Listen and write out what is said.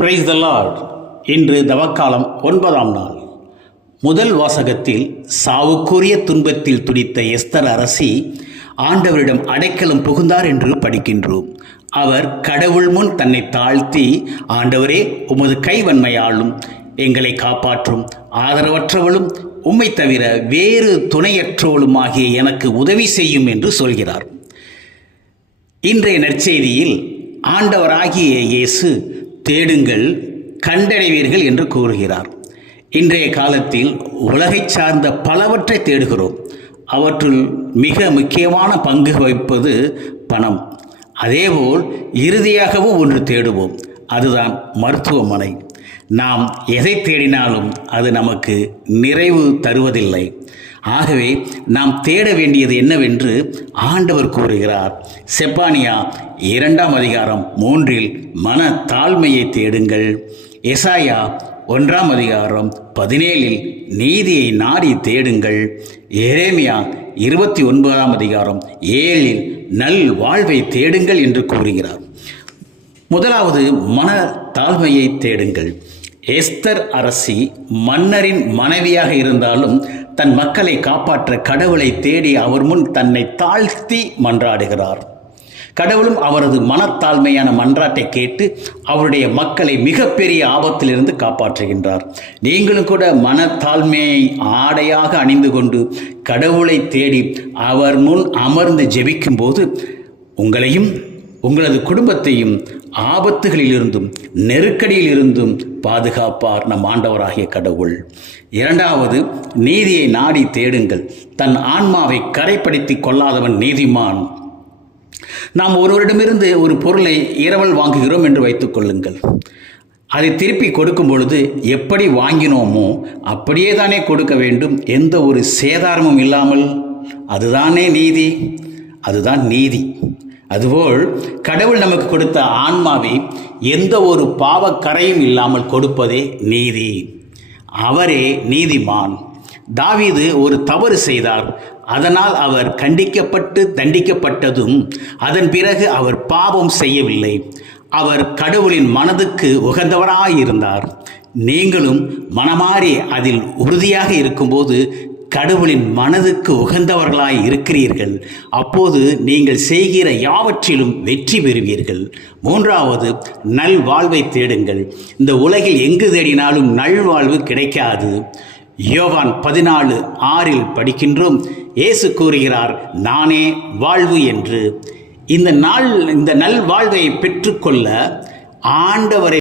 Praise the Lord இன்று தவக்காலம் ஒன்பதாம் நாள். முதல் வாசகத்தில் சாவுக்குரிய துன்பத்தில் துடித்த எஸ்தர் அரசி ஆண்டவரிடம் அடைக்கலம் புகுந்தார் என்று படிக்கின்றோம். அவர் கடவுள் முன் தன்னை தாழ்த்தி ஆண்டவரே உமது கைவன்மையாலும் எங்களை காப்பாற்றும். ஆதரவற்றவளும் உம்மை தவிர வேறு துணையற்றவளுமாகிய எனக்கு உதவி செய்யும் என்று சொல்கிறார். இன்றைய நற்செய்தியில் ஆண்டவராகிய இயேசு தேடுங்கள் கண்டடைவீர்கள் என்று கூறுகிறார். இன்றைய காலத்தில் உலகை சார்ந்த பலவற்றை தேடுகிறோம். அவற்றுள் மிக முக்கியமான பங்கு வகிப்பது பணம். அதேபோல் இறுதியாகவும் ஒன்று தேடுவோம். அதுதான் மருத்துவமனை. நாம் எதை தேடினாலும் அது நமக்கு நிறைவு தருவதில்லை. ஆகவே நாம் தேட வேண்டியது என்னவென்று ஆண்டவர் கூறுகிறார். செப்பானியா இரண்டாம் அதிகாரம் மூன்றில் மன தாழ்மையை தேடுங்கள். எசாயா ஒன்றாம் அதிகாரம் பதினேழில் நீதியை நாடி தேடுங்கள். எரேமியா இருபத்தி ஒன்பதாம் அதிகாரம் ஏழில் நல் வாழ்வை தேடுங்கள் என்று கூறுகிறார். முதலாவது மன தாழ்மையை தேடுங்கள். எஸ்தர் அரசி மன்னரின் மனைவியாக இருந்தாலும் தன் மக்களை காப்பாற்ற கடவுளை தேடி அவர் முன் தன்னை தாழ்த்தி மன்றாடுகிறார். கடவுளும் அவரது மனத்தாழ்மையான மன்றாட்டை கேட்டு அவருடைய மக்களை மிகப்பெரிய ஆபத்திலிருந்து காப்பாற்றுகின்றார். நீங்களும் கூட மனத்தாழ்மையை ஆடையாக அணிந்து கொண்டு கடவுளை தேடி அவர் முன் அமர்ந்து ஜெபிக்கும் போது உங்களையும் உங்களது குடும்பத்தையும் ஆபத்துகளிலிருந்தும் நெருக்கடியிலிருந்தும் பாதுகாப்பார் நம் ஆண்டவராகிய கடவுள். இரண்டாவது நீதியை நாடி தேடுங்கள். தன் ஆன்மாவை கரைப்படுத்தி கொள்ளாதவன் நீதிமான். நாம் ஒருவரிடமிருந்து ஒரு பொருளை இரவல் வாங்குகிறோம் என்று வைத்துக் கொள்ளுங்கள். அதை திருப்பி கொடுக்கும் பொழுது எப்படி வாங்கினோமோ அப்படியே தானே கொடுக்க வேண்டும். எந்த ஒரு சேதாரமும் இல்லாமல். அதுதானே நீதி. அதுதான் நீதி. அதுபோல் கடவுள் நமக்கு கொடுத்த ஆன்மாவை எந்த ஒரு பாவக்கரையும் இல்லாமல் கொடுப்பதே நீதி. அவரே நீதிமான். தாவீது ஒரு தவறு செய்தார். அதனால் அவர் கண்டிக்கப்பட்டு தண்டிக்கப்பட்டதும் அதன் பிறகு அவர் பாவம் செய்யவில்லை. அவர் கடவுளின் மனதுக்கு உகந்தவராயிருந்தார். நீங்களும் மனமாறி அதில் உறுதியாக இருக்கும்போது கடவுளின் மனதுக்கு உகந்தவர்களாய் இருக்கிறீர்கள். அப்போது நீங்கள் செய்கிற யாவற்றிலும் வெற்றி பெறுவீர்கள். மூன்றாவது நல்வாழ்வை தேடுங்கள். இந்த உலகில் எங்கு தேடினாலும் நல்வாழ்வு கிடைக்காது. யோவான் பதினாலு ஆறில் படிக்கின்றோம். இயேசு கூறுகிறார் நானே வாழ்வு என்று. இந்த நாள் இந்த நல்வாழ்வை பெற்றுக்கொள்ள ஆண்டவரை